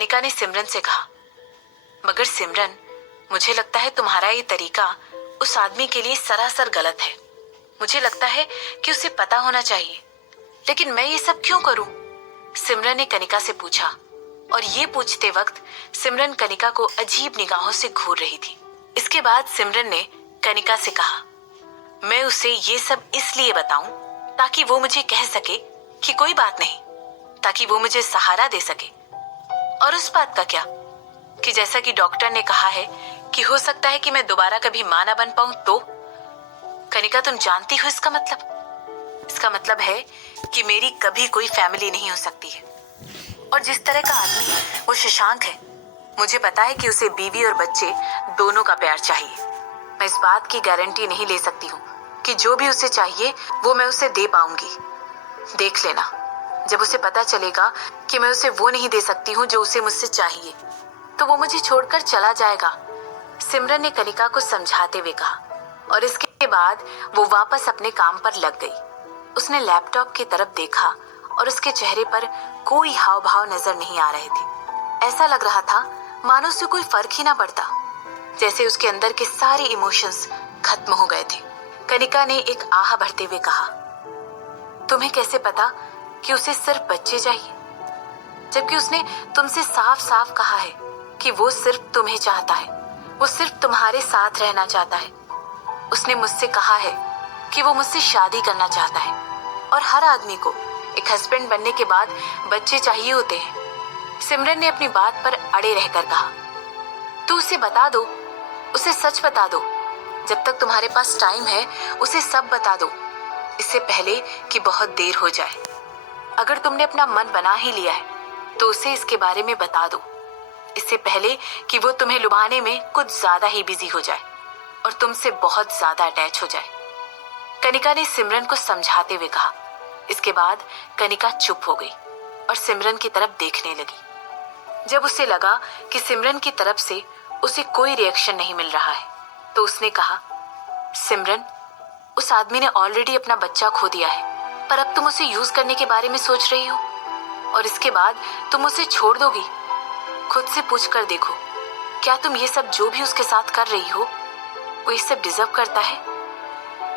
कनिका ने सिमरन से कहा, मगर सिमरन, मुझे लगता है तुम्हारा ये तरीका उस आदमी के लिए सरासर गलत है। मुझे लगता है कि उसे पता होना चाहिए, लेकिन मैं ये सब क्यों करूं? सिमरन ने कनिका से पूछा, और ये पूछते वक्त सिमरन कनिका को अजीब निगाहों से घूर रही थी। इसके बाद सिमरन ने कनिका से कहा, मैं उसे ये सब इसलिए बताऊं ताकि वो मुझे कह सके कि कोई बात नहीं, ताकि वो मुझे सहारा दे सके। और उस बात का क्या कि जैसा कि डॉक्टर ने कहा है कि हो सकता है कि मैं दोबारा कभी मां ना बन पाऊं, तो कनिका तुम जानती हो इसका मतलब? इसका मतलब है कि मेरी कभी कोई फैमिली नहीं हो सकती है। और जिस तरह का आदमी वो शशांक है, मुझे पता है कि उसे बीवी और बच्चे दोनों का प्यार चाहिए। मैं इस बात की गारंटी नहीं ले सकती हूँ कि जो भी उसे चाहिए वो मैं उसे दे पाऊंगी। देख लेना, जब उसे पता चलेगा कि मैं उसे वो नहीं दे सकती हूँ जो उसे मुझसे चाहिए, तो वो मुझे छोड़कर चला जाएगा। सिमरन ने कनिका को समझाते हुए कहा, और इसके बाद वो वापस अपने काम पर लग गई। उसने लैपटॉप की तरफ देखा और उसके चेहरे पर कोई हाव भाव नजर नहीं आ रहे थे। ऐसा लग रहा था मानो उसे कोई फर्क ही ना पड़ता, जैसे उसके अंदर के सारे इमोशंस खत्म हो गए थे। कनिका ने एक आह भरते हुए कहा, तुम्हें कैसे पता कि उसे सिर्फ बच्चे चाहिए, जबकि उसने तुमसे साफ साफ कहा है कि वो सिर्फ तुम्हें चाहता है, वो सिर्फ तुम्हारे साथ रहना चाहता है। उसने मुझसे कहा है कि वो मुझसे शादी करना चाहता है, और हर आदमी को एक हस्बैंड बनने के बाद बच्चे चाहिए होते हैं। सिमरन ने अपनी बात पर अड़े रहकर कहा, तो उसे बता दो, उसे सच बता दो। जब तक तुम्हारे पास टाइम है उसे सब बता दो, इससे पहले कि बहुत देर हो जाए। अगर तुमने अपना मन बना ही लिया है तो उसे इसके बारे में बता दो, इससे पहले कि वो तुम्हें लुभाने में कुछ ज्यादा ही बिजी हो जाए और तुमसे बहुत ज्यादा अटैच हो जाए। कनिका ने सिमरन को समझाते हुए कहा। इसके बाद कनिका चुप हो गई और सिमरन की तरफ देखने लगी। जब उसे लगा कि सिमरन की तरफ से उसे कोई रिएक्शन नहीं मिल रहा है, तो उसने कहा, सिमरन, उस आदमी ने ऑलरेडी अपना बच्चा खो दिया है, पर अब तुम उसे यूज करने के बारे में सोच रही हो, और इसके बाद तुम उसे छोड़ दोगी? खुद से पूछ कर देखो, क्या तुम ये सब जो भी उसके साथ कर रही हो वो ये सब डिजर्व करता है?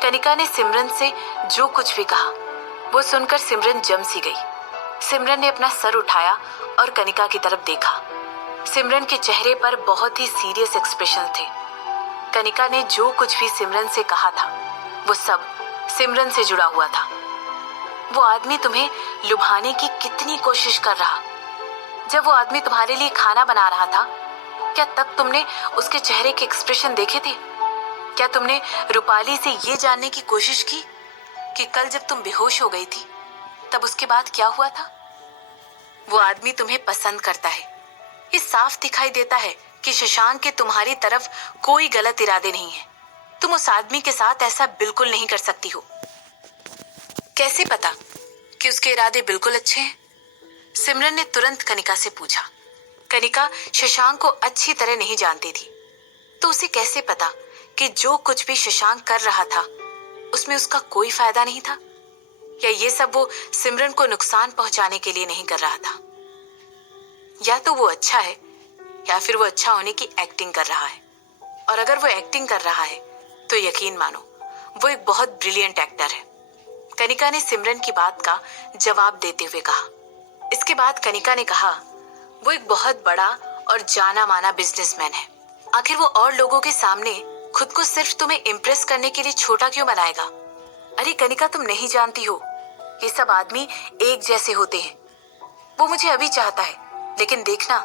कनिका ने सिमरन से जो कुछ भी कहा वो सुनकर सिमरन जम सी गई। सिमरन ने अपना सर उठाया और कनिका की तरफ देखा। सिमरन के चेहरे पर बहुत ही सीरियस एक्सप्रेशन थे। कनिका ने जो कुछ भी सिमरन से कहा था वो सब सिमरन से जुड़ा हुआ था। वो आदमी तुम्हें लुभाने की कितनी कोशिश कर रहा। जब वो आदमी तुम्हारे लिए खाना बना रहा था, क्या तब तुमने उसके चेहरे के एक्सप्रेशन देखे थे? क्या तुमने रूपाली से ये जानने की कोशिश की कि कल जब तुम बेहोश हो गई थी तब उसके बाद क्या हुआ था? वो आदमी तुम्हें पसंद करता है। ये साफ दिखाई देता है कि शशांक के तुम्हारी तरफ कोई गलत इरादे नहीं है। तुम उस आदमी के साथ ऐसा बिल्कुल नहीं कर सकती हो। कैसे पता कि उसके इरादे बिल्कुल अच्छे हैं? सिमरन ने तुरंत कनिका से पूछा। कनिका शशांक को अच्छी तरह नहीं जानती थी, तो उसे कैसे पता कि जो कुछ भी शशांक कर रहा था उसमें उसका कोई फायदा नहीं था, या ये सब वो सिमरन को नुकसान पहुंचाने के लिए नहीं कर रहा था? या तो वो अच्छा है या फिर वो अच्छा होने की एक्टिंग कर रहा है, और अगर वो एक्टिंग कर रहा है तो यकीन मानो वो एक बहुत ब्रिलियंट एक्टर है। कनिका ने सिमरन की बात का जवाब देते हुए कहा। इसके बाद कनिका ने कहा, वो एक बहुत बड़ा और जाना माना बिजनेसमैन है। आखिर वो और लोगों के सामने खुद को सिर्फ तुम्हें इम्प्रेस करने के लिए छोटा क्यों बनाएगा? अरे कनिका, तुम नहीं जानती हो, ये सब आदमी एक जैसे होते हैं। वो मुझे अभी चाहता है, लेकिन देखना,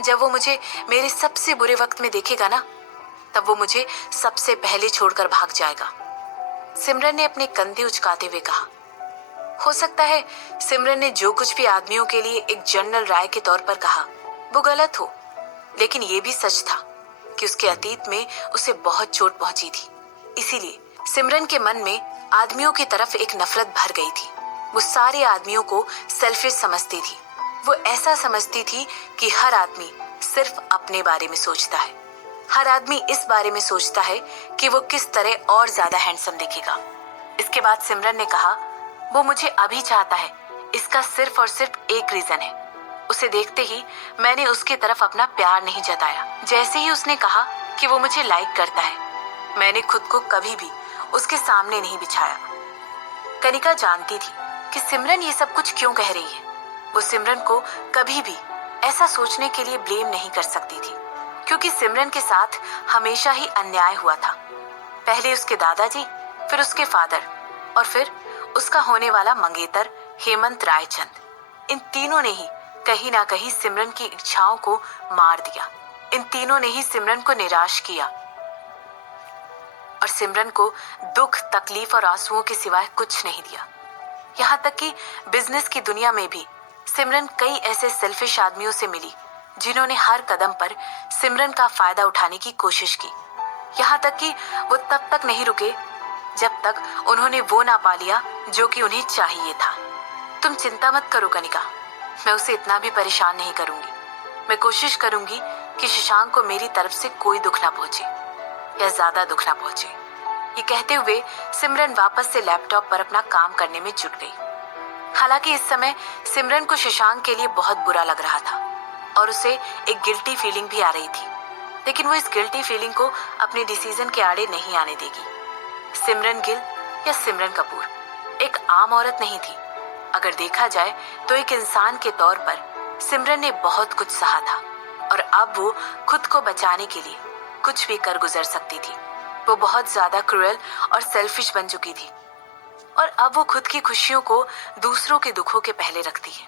जब वो मुझे मेरे सबसे बुरे वक्त में देखेगा ना, तब वो मुझे सबसे पहले छोड़कर भाग जाएगा। सिमरन ने अपने कंधे उचकाते हुए कहा। हो सकता है सिमरन ने जो कुछ भी आदमियों के लिए एक जनरल राय के तौर पर कहा वो गलत हो, लेकिन ये भी सच था कि उसके अतीत में उसे बहुत चोट पहुंची थी। इसीलिए सिमरन के मन में आदमियों की तरफ एक नफरत भर गई थी। वो सारे आदमियों को सेल्फिश समझती थी। वो ऐसा समझती थी कि हर आदमी सिर्फ अपने बारे में सोचता है। हर आदमी इस बारे में सोचता है कि वो किस तरह और ज्यादा हैंडसम दिखेगा। इसके बाद सिमरन ने कहा, वो मुझे अभी चाहता है, इसका सिर्फ और सिर्फ एक रीजन है, उसे देखते ही मैंने उसकी तरफ अपना प्यार नहीं जताया। जैसे ही उसने कहा कि वो मुझे लाइक करता है, मैंने खुद को कभी भी उसके सामने नहीं बिछाया। कनिका जानती थी कि सिमरन ये सब कुछ क्यों कह रही है। वो सिमरन को कभी भी ऐसा सोचने के लिए ब्लेम नहीं कर सकती थी, क्योंकि सिमरन के साथ हमेशा ही अन्याय हुआ था। पहले उसके दादाजी, फिर उसके फादर और फिर उसका होने वाला मंगेतर हेमंत रायचंद। इन तीनों ने ही कहीं ना कहीं सिमरन की इच्छाओं को मार दिया। इन तीनों ने ही सिमरन को निराश किया और सिमरन को दुख, तकलीफ और आंसुओं के सिवाय कुछ नहीं दिया। यहाँ तक कि बिजनेस की दुनिया में भी सिमरन कई ऐसे सेल्फिश आदमियों से मिली जिन्होंने हर कदम पर सिमरन का फायदा उठाने की कोशिश की। यहाँ तक कि वो तब तक नहीं रुके जब तक उन्होंने वो ना पा लिया जो कि उन्हें चाहिए था। तुम चिंता मत करो कनिका, मैं उसे इतना भी परेशान नहीं करूंगी। मैं कोशिश करूंगी कि शशांक को मेरी तरफ से कोई दुख ना पहुंचे या ज्यादा दुख ना पहुंचे। ये कहते हुए सिमरन वापस से लैपटॉप पर अपना काम करने में जुट गई। हालांकि इस समय सिमरन को शशांक के लिए बहुत बुरा लग रहा था और उसे एक गिल्टी फीलिंग भी आ रही थी, लेकिन वो इस गिल्टी फीलिंग को अपने डिसीजन के आड़े नहीं आने देगी। सिमरन गिल या सिमरन कपूर एक आम औरत नहीं थी। अगर देखा जाए तो एक इंसान के तौर पर सिमरन ने बहुत कुछ सहा था और अब वो खुद को बचाने के लिए कुछ भी कर गुजर सकती थी। वो बहुत ज्यादा क्रूएल और सेल्फिश बन चुकी थी और अब वो खुद की खुशियों को दूसरों के दुखों के पहले रखती है।